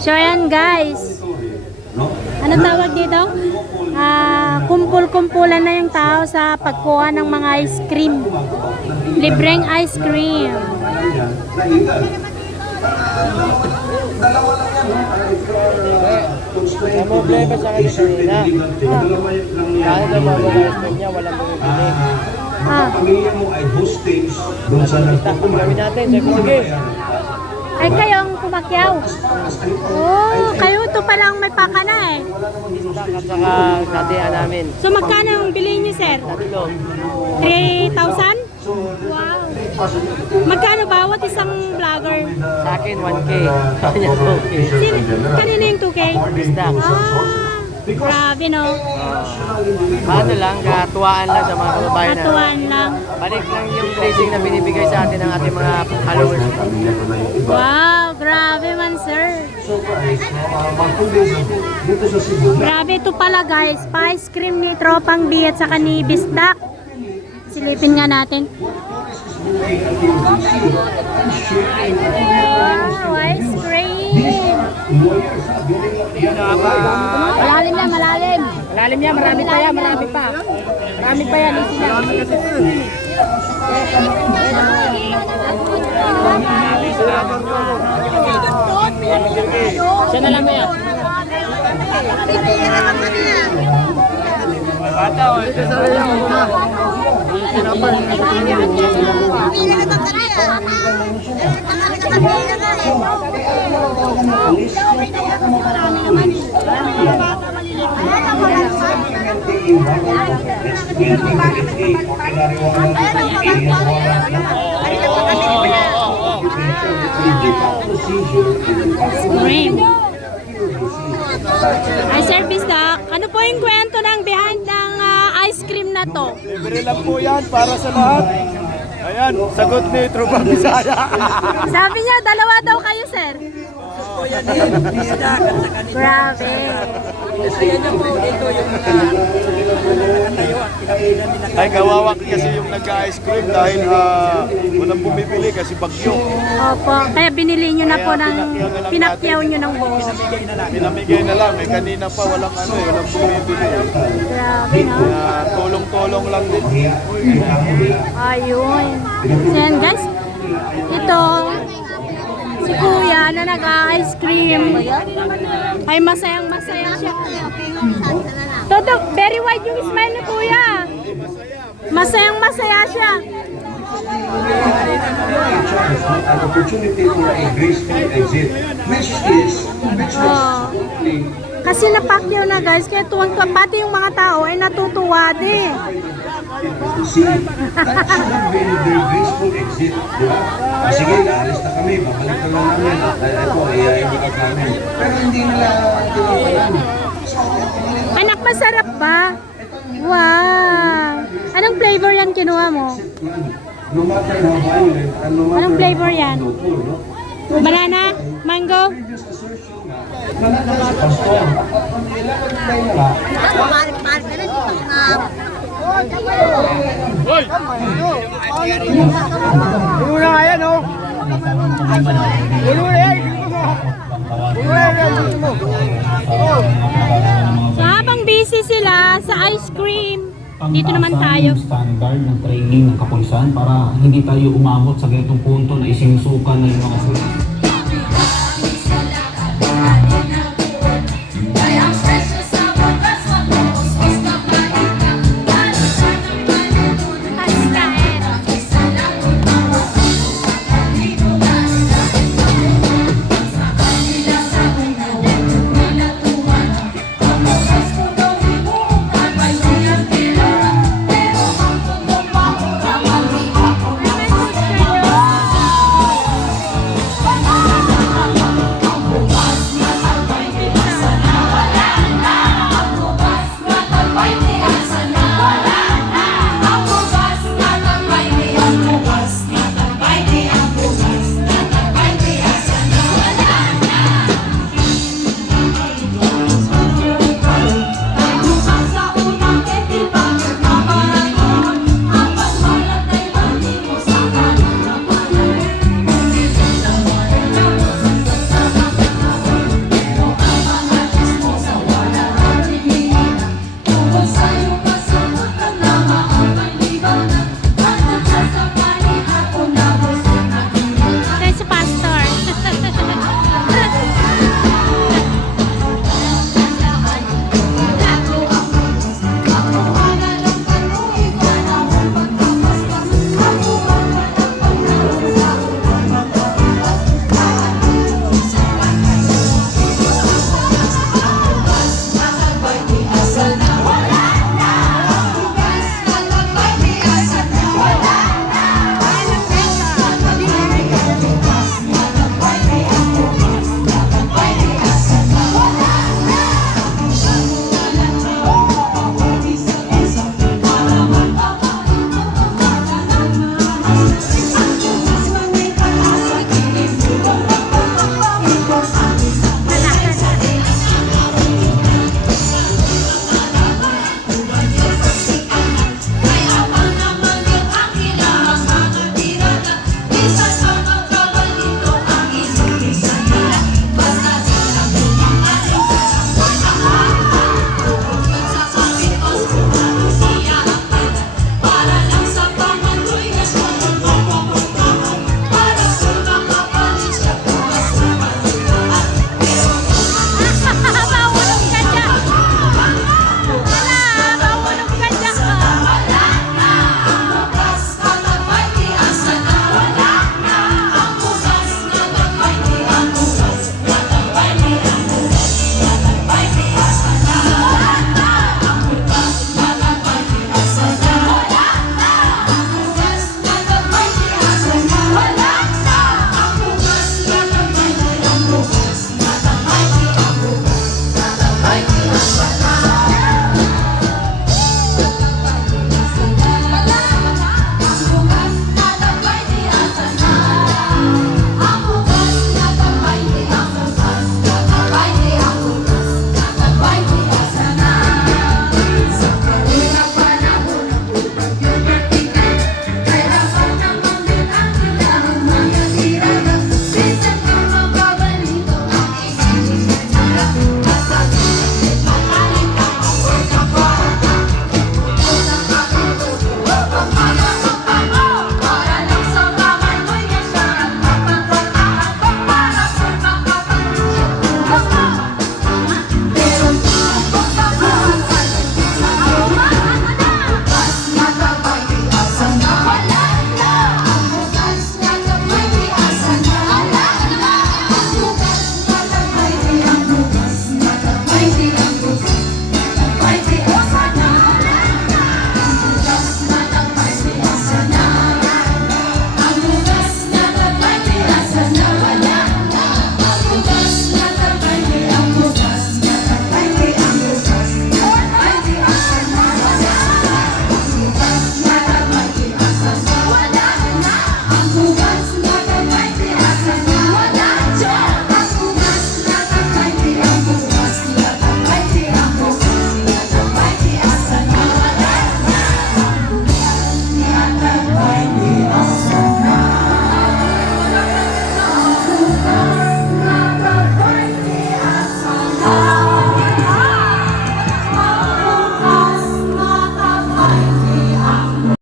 So ayan guys, ano tawag dito? Kumpul-kumpulan na yung tao sa pagkuha ng mga ice cream. Libreng ice cream. Ang problema sa akin kanina, kahit na mababa ice niya, walang bumibili. Pamilya mo ay hostage doon sa Gawin natin, sige. Ay kayo ang pumakyaw. Oh, kayo to palang may pakana eh. At saka katihan namin. So magkano ang bilhin niyo, sir? 3,000? Wow. Magkano bawat isang vlogger? Sa akin, 1K. Kanya 2K. Kanina yung 2K? Bisdak. Grabe no. Ano lang, katuwaan lang sa mga kababayan na. Katuwaan lang. Balik lang yung blessing na binibigay sa atin ng ating mga followers. Wow, grabe man sir. Grabe ito pala guys. Pa-ice cream ni Tropang B at saka ni Bisdak. Silipin nga natin. Wow, ice cream. Malalim na, malalim. Malalim yan, marami pa yan, marami pa. Marami pa yan. Siya na lang na yan. Bata, ito sa rin mo na. Ay, Sir Bisdak, ano po yung kwento ng behind ng ice cream na to? Libre lang po yan para sa lahat. Ayan, sagot ni Tropang Bisaya. Sabi niya, dalawa daw kayo, sir. Grabe. Ay, kawawa kasi yung nag-ice cream dahil walang bumibili kasi bagyo. Opo, kaya binili nyo na po ng, pinakyaw nyo ng buo. Pinamigay na lang. May kanina pa walang walang bumibili. Grabe, no? Kaya tulong-tulong lang din. Ayun. So yan guys, ito, si Kuya na nag-ice cream. Ay, masayang-masaya siya. Todo, very wide yung smile ni Kuya. Masayang-masaya siya. An opportunity for a graceful exit, which is Kasi napakyaw na guys, kaya tuwang-tuwa, pati yung mga tao ay natutuwa din. see, that should have been a very graceful exit, di ba? Sige, alis na kami, babalik na lang namin. Ito, iiwagat namin. Pero hindi nila tinawalan. Anak, masarap ba? Wow! Anong flavor yan kinuha mo? No matter how violent, and no matter Anong flavor yan? how poor, no? Banana? Mango? Malala si Pastor. Kailangan tayo na lang. Ulo na nga yan, oh. Ulo na yan. So habang busy sila sa ice cream, dito naman tayo. Standard ng training ng kapulisan para hindi tayo umabot sa ganitong punto na isinusukan ng mga